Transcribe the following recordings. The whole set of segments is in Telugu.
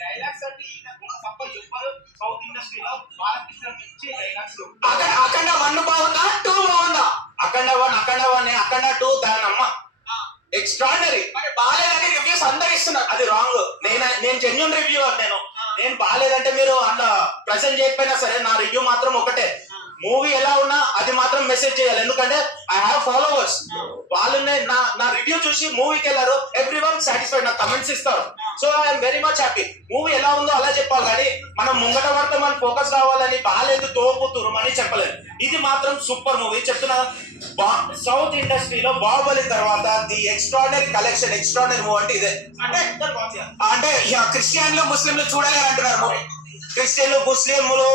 డైలాగ్స్ అంటే తప్ప ఎవ్వరు సౌత్ ఇండస్ట్రీలో బాలకృష్ణ నుంచి డైలాగ్స్ అఖండ 1 బాగుందా 2 బాగుందా? అఖండ 1, అఖండ 1, అఖండ 2 దాని అమ్మ ఎక్స్ట్రాడనరీ. బాగాలేదని రివ్యూస్ అందరు ఇస్తున్నారు. అది రాంగ్. నేను జెన్యున్ రివ్యూ నేను బాగాలేదంటే మీరు అట్లా ప్రెసెంట్ చేయకపోయినా సరే నా రివ్యూ మాత్రం ఒకటే. మూవీ ఎలా ఉన్నా అది మాత్రం మెసేజ్ చేయాలి. ఎందుకంటే ఐ హావ్ ఫాలోవర్స్. వాళ్ళనే నా రివ్యూ చూసి మూవీకి వెళ్ళారు. Every one satisfied. నాకు కమెంట్స్ ఇస్తారు. So I'm very much happy. Movie ఎలా ఉందో అలా చెప్పాలి కానీ మనం ముంగట పడితే మనం ఫోకస్ కావాలని బాగాలేదు తోపుతురు అని చెప్పలేదు. ఇది మాత్రం సూపర్ మూవీ చెప్తున్నా. సౌత్ ఇండస్ట్రీలో బాహుబలి తర్వాత the extraordinary collection, extraordinary movie అంటే ఇదే. అంటే క్రిస్టియన్లు ముస్లింలు చూడలేరు అంటున్నారు మూవీ. క్రిస్టియన్లు, ముస్లింలు,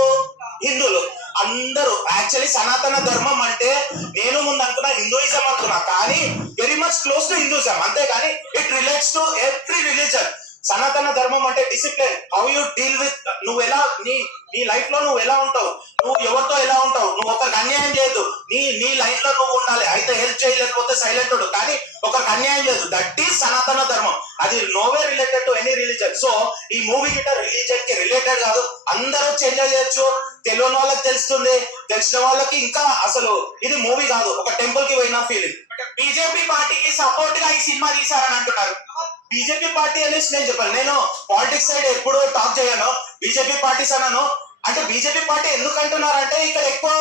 హిందువులు అందరూ యాక్చువల్లీ సనాతన ధర్మం అంటే నేను ముందు అనుకున్నా హిందూయిజం అనుకున్నా, కానీ very much close to Hinduism. అంతేగాని it relates to every religion. సనాతన ధర్మం అంటే discipline, how you deal with, నువ్వు ఎలా నీ లైఫ్ లో నువ్వు ఎలా ఉంటావు, నువ్వు ఎవరితో ఎలా ఉంటావు, నువ్వు ఒకరికి అన్యాయం చేయదు, నీ లైఫ్ లో నువ్వు ఉండాలి. అయితే హెల్ప్ చేయలేకపోతే సైలెంట్ ఉండు, కానీ ఒకరికి అన్యాయం చేయదు. దట్ ఈస్ సనాతన ధర్మం. అది no way related to any religion. So ఈ మూవీ గిట్ట రిలీజన్ కి రిలేటెడ్ కాదు. అందరూ ఎంజాయ్ చేయొచ్చు. తెలియని వాళ్ళకి తెలుస్తుంది, తెలిసిన వాళ్ళకి ఇంకా అసలు ఇది మూవీ కాదు, ఒక టెంపుల్ కి పోయిన ఫీలింగ్. బీజేపీ పార్టీకి సపోర్ట్ గా ఈ సినిమా తీశారని అంటున్నారు. బీజేపీ పార్టీ అనేసి నేను చెప్పాను. నేను పాలిటిక్స్ సైడ్ ఎప్పుడు టాక్ చేయను. బీజేపీ పార్టీస్ అన్నాను. అంటే బీజేపీ పార్టీ ఎందుకు అంటున్నారంటే ఇక్కడ ఎక్కువ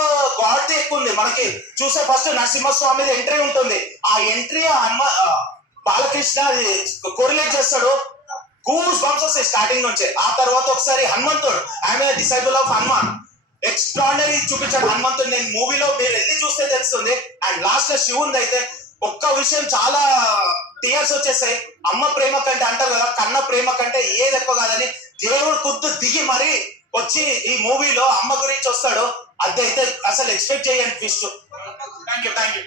గాడ్ది ఎక్కువ ఉంది. మనకి చూసే ఫస్ట్ నరసింహస్వామిది ఎంట్రీ ఉంటుంది. ఆ ఎంట్రీ బాలకృష్ణ కోరిలేట్ చేస్తాడు. గూస్ బంప్స్ వస్తాయి స్టార్టింగ్ నుంచి. ఆ తర్వాత ఒకసారి హనుమంతుడు, ఆమె డిసైబుల్ ఆఫ్ హనుమాన్, ఎక్స్ట్రాడనరీ చూపించాడు హనుమంతుడు. నేను మూవీలో మీరు వెళ్ళి చూస్తే తెలుస్తుంది. అండ్ లాస్ట్ లో శివుంది అయితే ఒక్క విషయం చాలా టీయర్స్ వచ్చేసాయి. అమ్మ ప్రేమ కంటే అంటారు కదా, కన్న ప్రేమ కంటే ఏది ఎక్కువ కాదని దేవుడు కుద్దు దిగి మరీ వచ్చి ఈ మూవీలో అమ్మ గురించి వస్తాడు. అదైతే అసలు ఎక్స్పెక్ట్ చేయని ట్విస్ట్. Thank you.